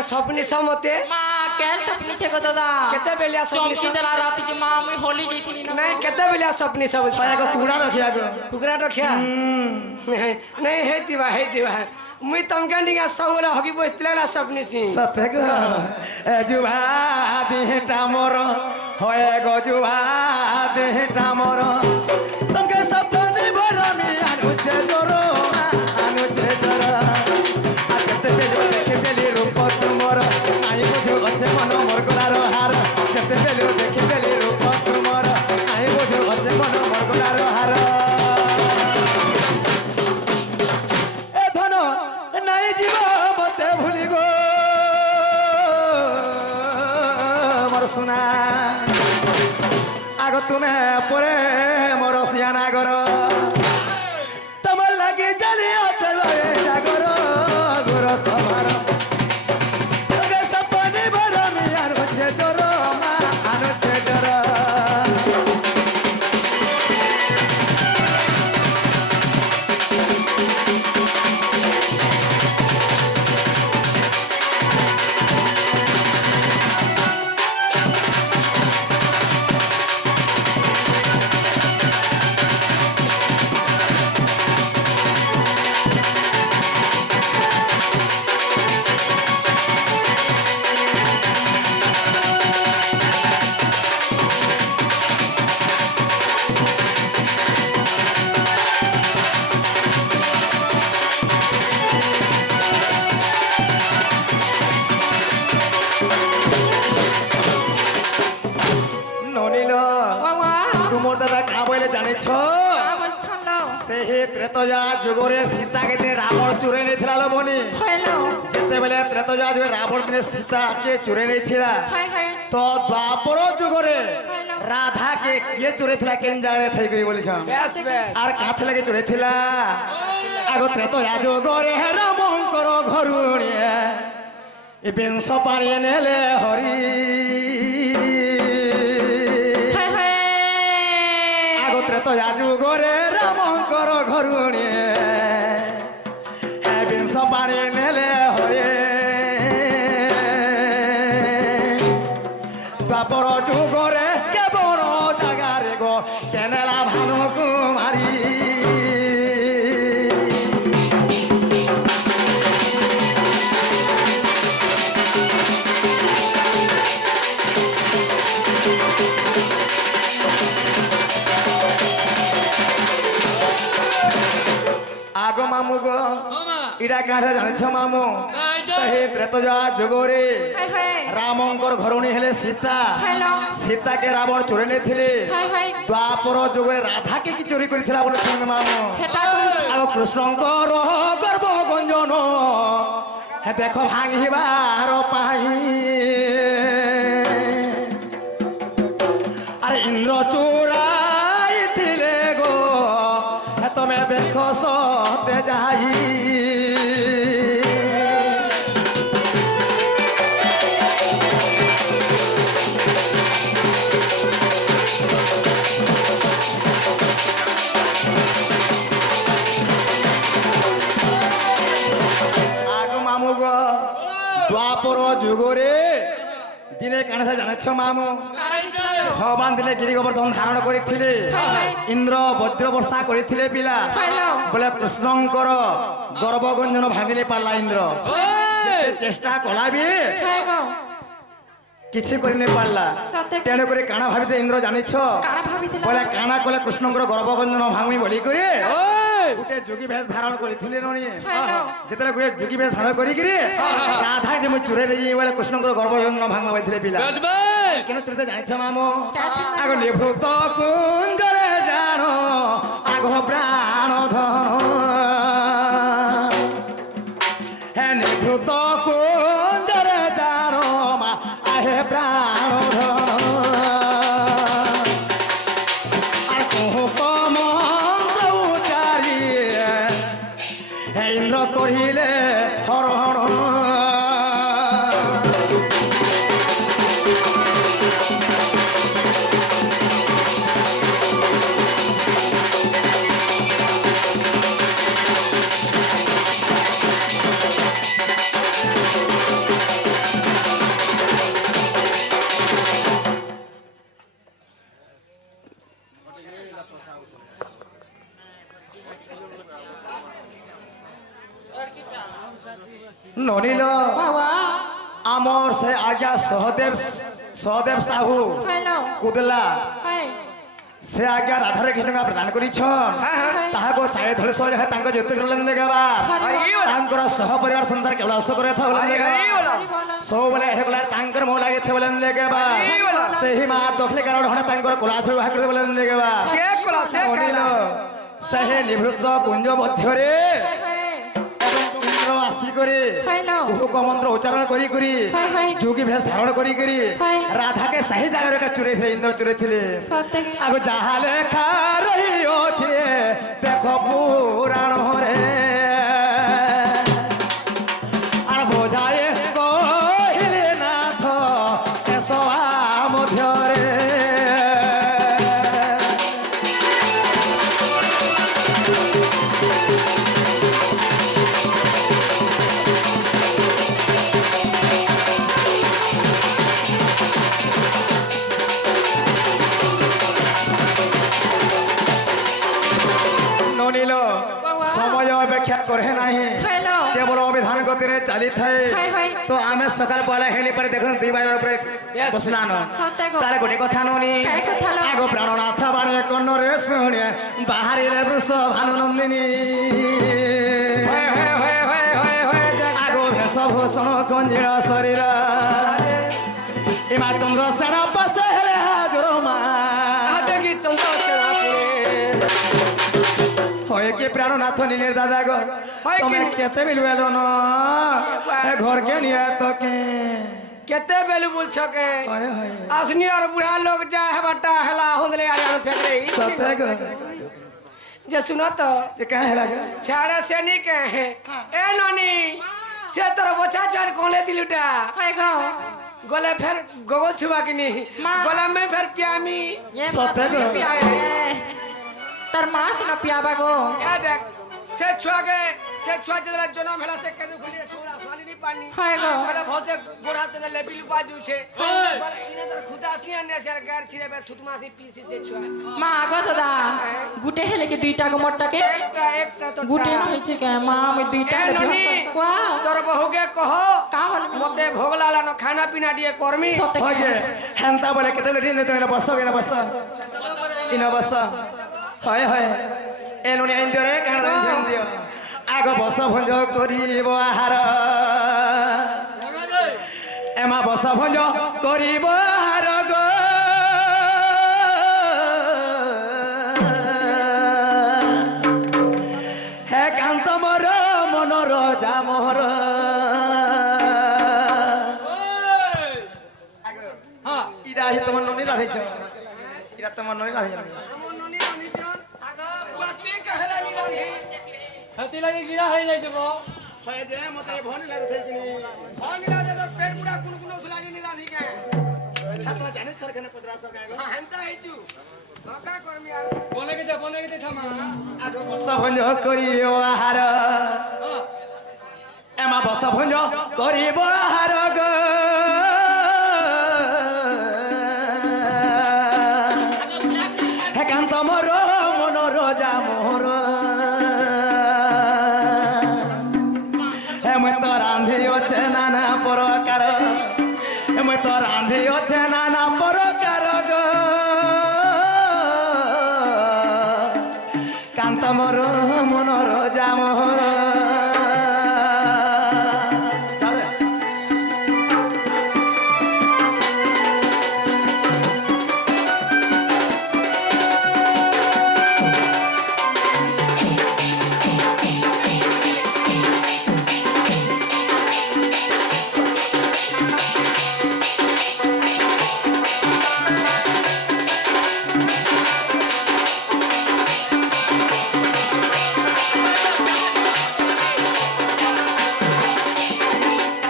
तमे सपनिस मते মা কেন সপনি ছে গো দাদা केते बेलिया सपनिस চমকি দেলা রাতি যে মা আমি হোলি যাইতিনি না नहीं केते बेलिया सपनिस बोल पायाको कुकुडा रखिया गो कुकरा रखिया नहीं हे दिवा मुई तमके निगा सबरा हकी बसले ना सपनिसी सत्य गो ए जुवा देहटा मोर होए गो जुवा देहटा मोर तमके सपने भरमी अनुचे जोरो अनुचे जोरो आ केते बेलो देखे देली रूप तुमर आई बुझो अच्छे मन मोर गोलार हार केते बेलो देखे देली रूप तुमर आई बुझो अच्छे मन मोर गोलार हार ए धन नहीं जीव मते भूली गो मोर सुना आग तुमे परे मोर सियाना गर तम लगे जली जागर सुर सवार तोगे सपने भर मियार बच्चे जोर मा अनुचे जोर ननिल বাবা तुमर दादा का बोले जाने छो বলছন লো सेही त्रेतया जुगरे सीता के दिन रावण चुरे नहीं थिला लो बनी হইলো जेते बेले त्रेतया जुगे रावण दिन सीता के चुरे नहीं थिला হাই হাই तो द्वापर जुगरे राधा के किए चुरे थिला केन जागे थई गई बोली छम बेस बेस आर काथ लगे चुरे थिला आगो त्रेतया जुगरे रामंकर घरुणी ए बेंस पानी नेले हरि হাই হাই आगो त्रेतया जुगरे रामंकर घरुणी ए बेंस पानी नेले हरि द्वापर जुगरे केवल जागारे गो केनेला भानु कुमारी आगो मामू गो इरा काढ़ा जाने मामू सही त्रेतया जुगरे হাই হাই रामंकर घरुणी हेले सीता হ্যালো सीता के रावण चोरी नहीं थिले হাই হাই द्वापर जुगरे राधा के की चोरी करिथिला बोले सुन मामू হেটা आगो कृष्णंकर गर्भ गंजन हे देखो भांगिबार पाई अरे इंद्र चोराई थिले गो हे तमे देखो सते जाई आगो मामू गो द्वापर जुगरे दिने काने जानेछ मामू भगवान दिने गिरी गोवर्धन धारण करिथिले इंद्र वज्र वर्षा करिथिले पिला হইলো बोले कृष्णंकर गर्भगंजन भांगिनी पारला इंद्र जेते चेष्टा कला भी হাই গো किछि करि नै पारला सत्य तेणु करे काना भाबिते इंद्र जानिछ কানা ভাবিছিল बोले काना कले कृष्णंकर गर्भगंजन भांगमी बोली करे गुटे जोगी भेष धारण करिथिले ननी হ্যালো जेतले गुटे जोगी भेष धारण करी करे राधा जे मु चुरे रही बोले कृष्णंकर गर्भगंजन भांगमा बैठिले पिला केन चुरे जानिछ मामो आगो निभृत कुंजरे जानो आगो प्राण धन हे निभृत कुंजरे जानो मा आहे प्राण धन আর কোহক মন্ত্র উচ্চারি হে ইন্দ্র কহিলে হর হর ননিল বাবা আমার সে আজ্ঞা সহদেব সাহু হ্যালো কুদলা হাই সে আজ্ঞা রাধারে কৃষ্ণকে প্রদান করিছন তাহাকে সাড়ে ধরে সহজ তাঙ্ক জ্যোতি বলেন দেখবা তাঙ্কর সহ পরিবার সংসার কেবল আস করে থা বলেন দেখবা ସବୁବେଳେ ହେଗଲା ତାଙ୍କର ମୋ ଲାଗିथे ବୋଲେ ଦେଖବା ସେହି ମା ଦଖଲେ କାରଣ ହଣା ତାଙ୍କର କଳାସ ବିବାହ କରି ବୋଲେ ଦେଖବା ଅନିଲ ସେହି ନିବୃତ୍ତ କୁଞ୍ଜ ମଧ୍ୟରେ ଇନ୍ଦ୍ର ଆସିକରି କୁହୁକ ମନ୍ତ୍ର ଉଚ୍ଚାରଣ କରି କରି ଯୋଗୀ ଭେଷ ଧାରଣ କରି କରି ରାଧାକେ ସେହି ଜାଗାରେ ଏକା ଚୁରେଇଥିଲେ ଇନ୍ଦ୍ର ଚୁରେଇଥିଲେ ଆଗ ଯାହା ଲେଖା ରହିଅଛି ଦେଖ ପୁରାଣରେ আর বোঝায় কহিলে নাথ কেশবা মধ্যরে ননিল সময় অপেক্ষা করে ନାହିଁ হ্যালো কেবল অভিধান গতিরে চালি থাকে হাই হাই তো আমি সকাল পয়লা হেলি পরে দেখুন দুই ভাইয়ের উপরে বসলান সত্যি গো তার গোটে কথা ননি কাই কথা লো? আগ প্রাণনাথ বাণী কর্ণরে শুনে বাহারিলে বৃষ ভানুনন্দিনী আগ ভেষ ভূষণ কঞ্জির শরীর ইমা চন্দ্র সেন বসে হেলে হাজুর মা হয় কি প্রাণনাথ নীলের দাদা গো হয় কি? তুমি কেতে মিলবেল ন ঘরকে নিয়ে তোকে কেতে বেলু বলছ কে হয় হয় আসনি আর বুড়া লোক যা है बट्टा हला होदले आ जान फेंक रही सत्य गो जे सुनो तो ये कहाँ है लगा सारे से नहीं के है ए नोनी से तोर बच्चा चार कोले दिलुटा হাই গো गोले फिर गोगल छुआ कि नहीं माँ। गोला में फिर प्यामी ये सत्य गो তার মাছ না পিয়াবা গো ए देख से छुआ जला जन्म हला से कदू खुली सोला पानी नहीं पानी हाय गो। बोले बहुत से गोरा तने लेबिल बाजू छे बोले इने तर खुदासी ने से गार छिरे बेर थुतमासी पीसी से छुआ মা আগো দাদা গুটে হেলে কি দুইটা গো মোটটাকে একটা तो গুটে হইছে কে মা আমি দুইটা ए नोनी কোয়া तोर बहू के कहो কা বলবি मते भोग लाला न खाना पीना दिए कर्मी সত্যি हो जे हेंता बोले केते ऋण दे तो बस इन बस হয় হয় এ নুনি আইন দিও রে কাণ ঋণ দিও আগ বস ভঞ্জ করিব আহার এমা বস ভঞ্জ করিব আহার গো হে কান্ত মোর মনর যা মোর ইরা হি তোমার ননি রাধেছ ইরা তোমার ননি রাধেছ হাতি লাগি গিরা হয়ে যাইছে গো হয় যে মতে ভন লাগুছে কিনি হাত জানে সরকারে 1500 গায় গো বনে গেছে থামা আগ বস ভঞ্জ করিও আহার এমা বস ভঞ্জ করিব আহার গো একান্ত মোর মনর যা মোর এমে তো রান্ধি অছে নানা প্রকার এমে তো রান্ধি অছে নানা প্রকার গো কান্ত মোর মনর যা মোর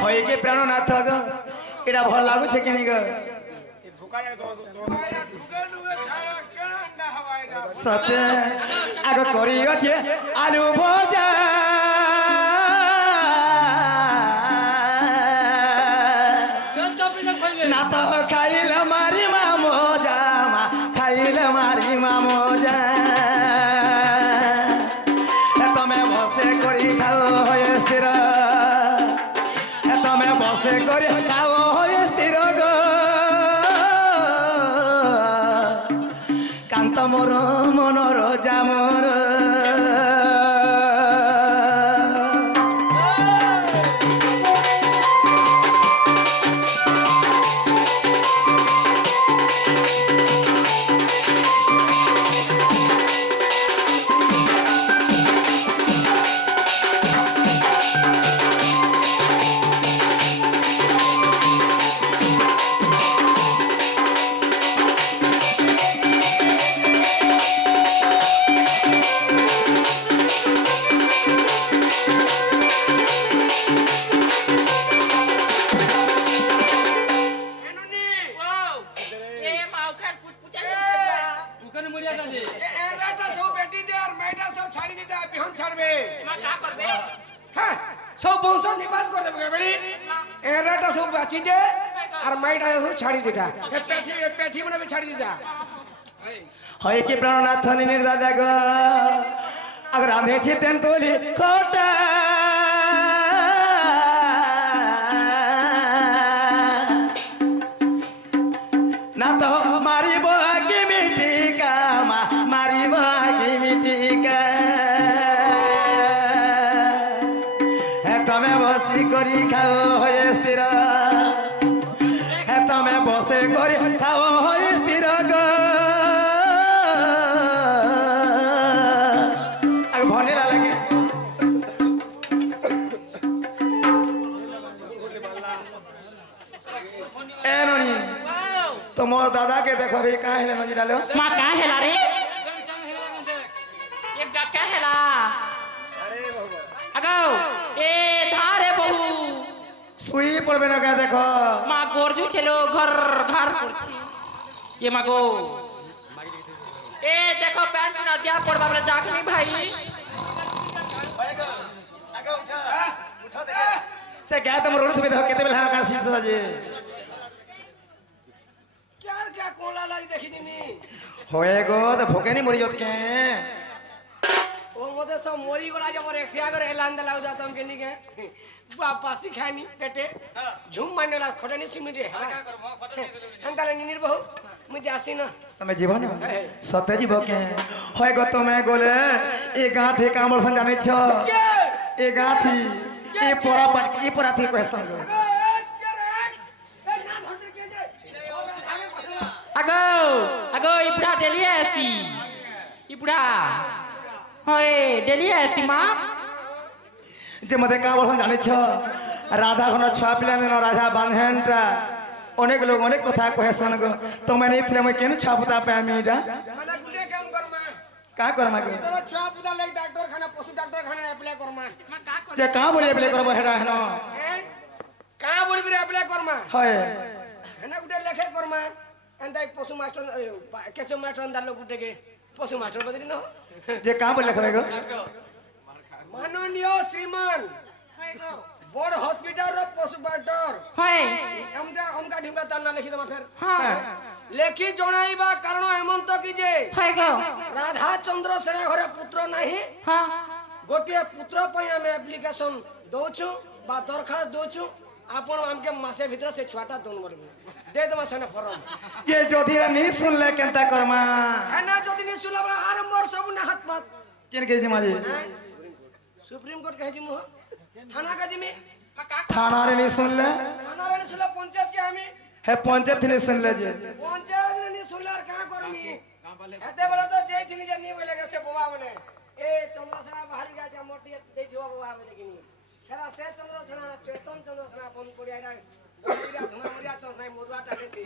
হইকে প্রাণনাথ গো এটা ভাল লাগুছে কিনি গো সত্য আগ করিଅছে আনুভোজা না তো খাইলে মারি মামো জামা খাইলে মারি মামো যা তুমি বসে করি খাও হয়ে স্থির বসে করে খাও হয়ে স্থির গো কান্ত মোর মনর জামর ওখানে মরিয়া যাবে এরাটা সব বেটি দে আর মেয়েটা সব ছাড়ি দিতে বিহন ছাড়বে হ্যাঁ সব বংশ নিবাস করে দেবে বেড়ি এরাটা সব বাঁচি দে আর মেয়েটা সব ছাড়ি দিতা এ পেঠি মানে ছাড়ি দিতা হয় কি প্রাণনাথ নির্দাদা গো আগ রাঁধেছি তেন্তলি খোটা না তো মারিব কি মিটিকা মারিব কি মিটিকা হে তমে বসি করি খাও হয়ে স্থির হে তমে বসে করি খাও হয়ে স্থির গো আগে ভনিলা লাগে এ ননি তোমার দাদাকে দেখো ভাই কাঁ হেলে নজি ডালো মা কা হেলা রে টান হেলা না দেখ এক গা কা হেলা আগো এ ধারে বহু শুই পড়বে না কে দেখো মা গর্জু ছেলো ঘর ঘর করছি এ মা গো এ দেখো প্যান্ট না দিয়া পড়বা বলে ডাকনি ভাই সে গায়ে তোমার রোড দেখো কেতে বেলা কাঁ সিলছ সাজে ক্যার ক্যা কোলা লাই দেখি দিমি হয়ে গো তো ভোকেনি মরি যত কে ও মতে সব মরি গলা যে মোর একসিয়া করে এলান দেলাউ দা তমকে নিকে বাপাসি খাইনি পেটে ঝুম মানেলা খটানি সিমিটে হ্যাঁ হ্যাঁ নিনির বহু মুই যাসি না তুমি জীব না সতে জীব কে হয় গো তুমি গলে এ গাঁথি কামল সন জানিছ কে এ গাঁথি এ পরা পাট এ পরা থি কয় সঙ্গ আগো আগো ইবড়া ডেলি আসি ইবড়া হয় ডেলি আসি মা যে মতে কামল সন জানিছ রাধা ঘন ছয়া পিলা নেন রাজা বাঁধেনটা অনেক লোক অনেক কথা কহে সন গো তুমি নেইছিলে মই কেন ছাপুতা পে আমি এটা মানে গুটে কাম করমা কা করমা গো তোর ছুয়া পুতা লাই ডাক্তার খানা পশু ডাক্তার খানা অ্যাপ্লাই করমা যে কা বলি বলে করব হেডা হেন কা বলি করে অ্যাপ্লাই করমা হয় হেনা গুটে লেখে করমা এন্টাই পশু মাস্টার কেশব মাস্টার দালো গুটেকে পশু মাস্টার বদলি ন যে কা বলে খাবে গো মাননীয় শ্রীমান বড় হসপিটাল র পশু ডাক্তার হয় অমকা ঢিমকা তার না লিখি দমা ফের হ্যাঁ লেখি জনাইবা কারণ হেমন্ত কি যে হয় গো রাধা চন্দ্র সেনা ঘরে পুত্র নাই হ্যাঁ গোটিয়ে পুত্র পাই আমি আপ্লিকেশন দৌছু বা দরখাস্ত দৌছু আপন আমকে মাসে ভিতরে সে ছুয়াটা দন বলবো দে দমা সেনা ফর্ম যে যদি নি শুনলে কেনতা করমা এনা যদি নি শুনলা আর মোর সব না হাত পাত কেন কে মাঝে সুপ্রিম কোর্ট কহে মু থানা কাজি মে থানা রে নি শুনলে থানা রে শুনলা পঞ্চায়েত কে আমি হে পঞ্চায়েত নি শুনলে যে পঞ্চায়েত রে নি শুনলা আর কা করমি এতে বলে তো যেই তিনি যে নি বলে গেছে বাবা বলে এ চন্দ্রসেনা বাহারি গাছে মোটি দেই দিবা বাবা বলে কিনি সেরা সে চন্দ্রসেনা চেতন চন্দ্রসেনা ফোন করি আইরা ধুমা মরিয়া চস নাই মরুয়া টাকেছি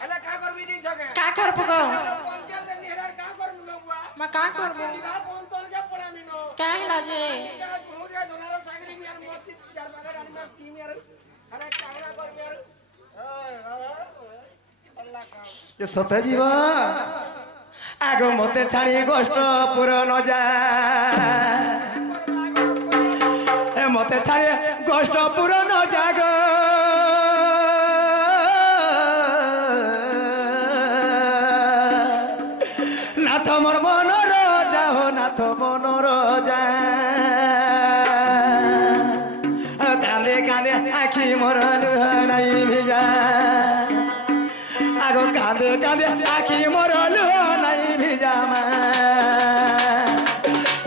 হেলে কা করবি দিন ছকে কা করব গো পঞ্চায়েত রে নি হেলা কা করবি লো বুয়া মা কা করব সিধা পন্তর কে পড়ামি নো কা হেলা যে মুরিয়া ধনার সাগরি মি আর মস্তি চার বাগা আর মা টিম আর আরে কামনা করবি আর আল্লাহ কা যে সতে জীব আগ মতে ছাড়ি গোষ্ঠ পুরন যায় এ মতে ছাড়ি গোষ্ঠ পুরন জাগ নাথ মোর মনর যাও নাথ মনর যা কাঁদে কাঁদে আখি মোর লুহ নাই ভিজা আগো কাঁদে কাঁদে আখি মোর লুহ নাই ভিজা মা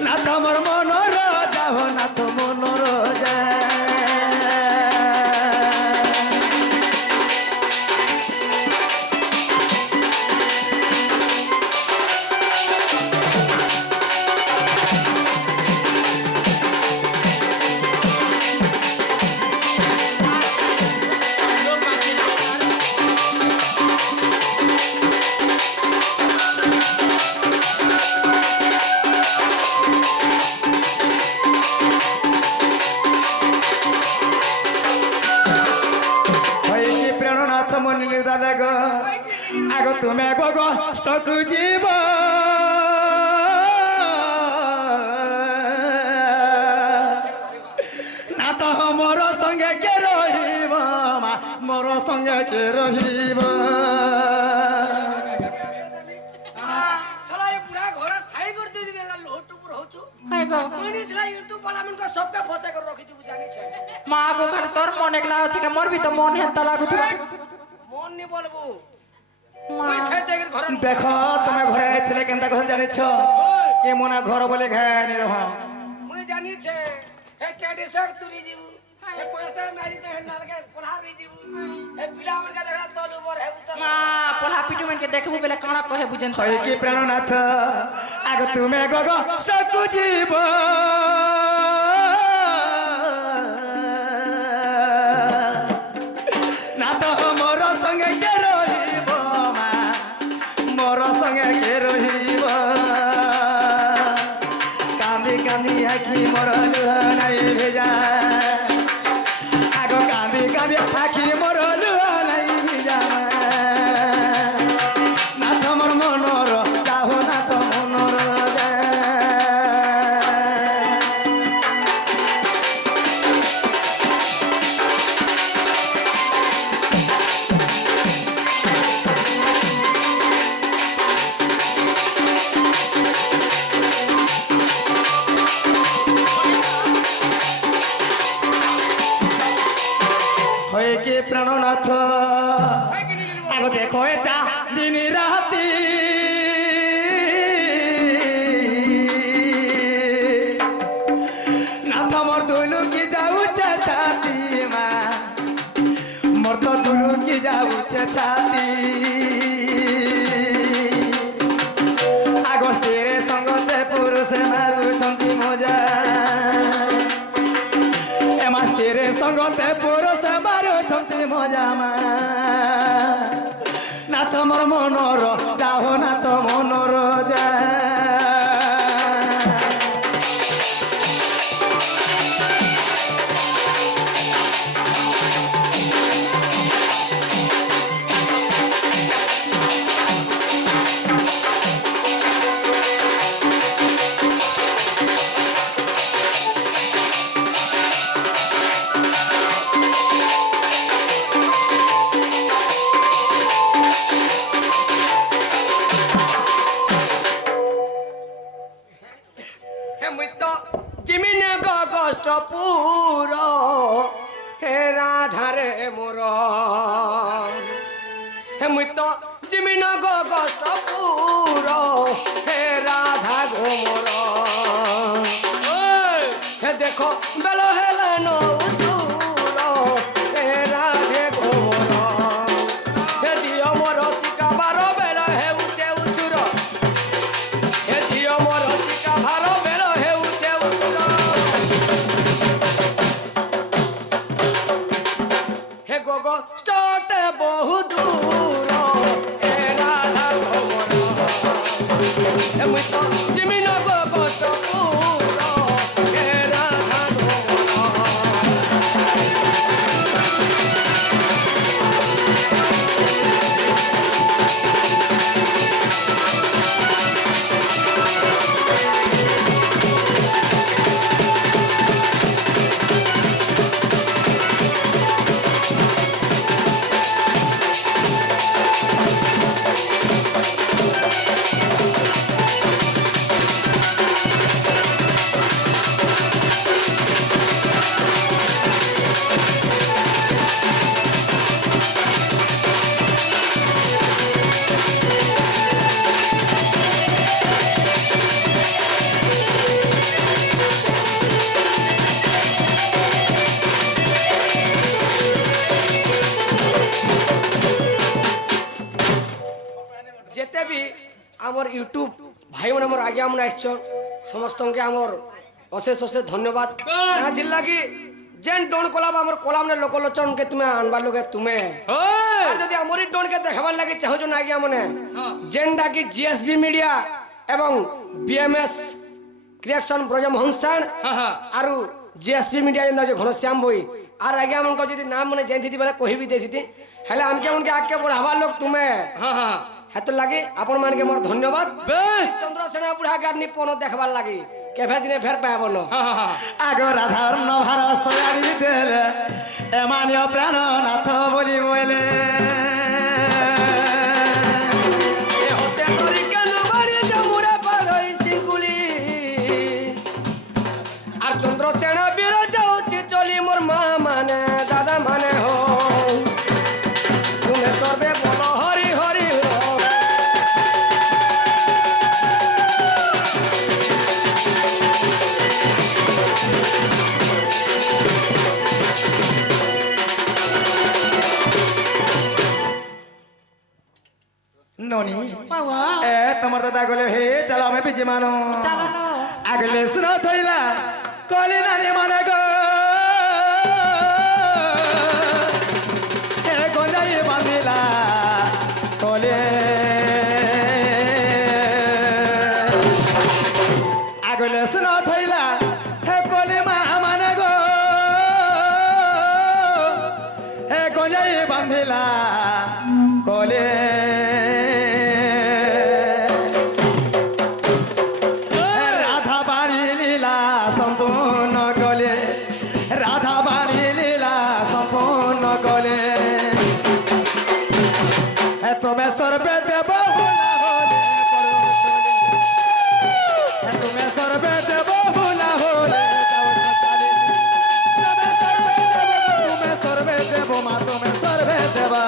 না তোমার মনোর যাও না তো মনোর যা লোক মাঝে হইকি প্রেরণাথ মনি দাদা গো আগ তুমি গো গো স্টক জীব না তো মোর সঙ্গে কে রহিব মা মোর সঙ্গে কে রহিব साला ये पूरा घोड़ा थाई करते जी देला लोटू पर होचू হাই গো मनी थला यूट्यूब वाला मन को सबके फंसे कर रखी थी बुझानी छे মা গো খালি তোর মন একলা আছে কে মোর ভি তো মন হেনতা লাগুথিবা মন নি বলবো মা ওই থাই দেখ ঘর দেখ তুমি ঘরে আইছিলে কেনতা কথা জানিছ এ মনা ঘর বলে ঘানি রহ মুই জানি छे हे कैडी सर तुरी जीव हे पैसा मारी तो हे नाल के पढ़ारी जीव हे पिला मन का देखला तलु मोर हे उतर মা পোলা পিটু মেন কে দেখবু বেলে কাଣା কহে বুঝেন হইকি প্রেরণাথ আগ তুমি গো গো স্টক জীব না তো মোর সঙ্গে কে রহিব মা মোর সঙ্গে কে রহিব কান্দি কান্দি আখি মোর লুহ নাই ভেজা আগ কান্দি কান্দি আখি মোর লুহ নাই ভেজা না তোমার মনোর চাহ না তো মনোর যা হয়ে কি প্রাণনাথ আগ দেখো এটা দিন রাতি নাথ মোর দুলু কি যাউছে ছাতি মা মোর তো দুলু কি যাউছে ছাতি আগস্তিরে সঙ্গতে পুরুষে মারুছন্তি মজা এমাস্তিরে সঙ্গতে পুরুষে মারুছন্তি মজা মা না তোমার মনোর যাও না তো মনোর যা हे मुई तो जिमिन को कष्ट पूरो हे राधा रे मोर हे मुई तो जिमिन को कष्ट पूरो हे राधा गो मोर हे देखो बेलो हेला नो उचूरो हे राधे गो मोर हे दियो मोर सिका बारो बेलो हे उचे उचूरो हे दियो मोर सिका बारो बेलो हे उचे उचूरो हे गोगो स्टार्ट बहु दूर हे राधा गो मोर हे मुई तो जिमिन गो कष्ट पूरो हे राधा गो मोर আমার ইউটিউব ভাই মানে আমার আগে আমরা আসছ সমস্তকে আমার অশেষ অশেষ ধন্যবাদ লাগি যেন ডন কলাম আমার কলামনে লোকলোচনকে তুমি আনবার লোকে তুমি আর যদি আমারই ডনকে দেখাবার লাগে চাহছ না আগে মনে যেনটা কি জিএসবি মিডিয়া এবং বিএমএস ক্রিয়েশন ব্রজমোহন স্যার আর জিএসপি মিডিয়া যেন আছে ঘনশ্যাম বই আর আগে আমাকে যদি নাম মনে জানি বেলা কহিবি দেখি হলে আমকে এমনকি আগে পড়াবার লোক তুমি হ্যাঁ লাগে আপন মানকে মোর ধন্যবাদ চন্দ্রসেনা বুড়া গার নিপন দেখবার লাগে কেভে দিনে ফের পাব না আগ রাধার নভার সয়ারি দেলে এমানিও প্রাণনাথ বলি বলে এ হতে করি কেন বাড়ি জমুরা পারই সিঙ্গুলি আর চন্দ্রসেনা বীর যাউছি চলি মোর মা মানে দাদা মানে হো তুমি সর্বে বলো হরি হরি হো नोनी বাবা ए तमर दादा गले हे चलो मैं बीजे मानो চলো আগলে সুনো থইলা কলি নানি মানে গো হে গঞ্জাই বাঁধিলা কলে আগলে সুনো থইলা হে কলি মা মানে গো হে গঞ্জাই বাঁধিলা কলে রাধা বাড়ি লীলা সম্পূর্ণ গলে রাধা বাড়ি লীলা সম্পূর্ণ গলে তুমি সর্বে দেব ভোলা হলে তুমি সর্বে দেব ভোলা হলে তুমি সর্বে দেব মা তুমি সর্বে দেবা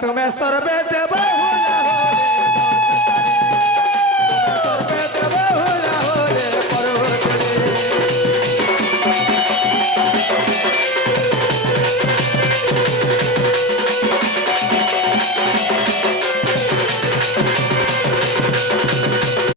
তুমি সর্বে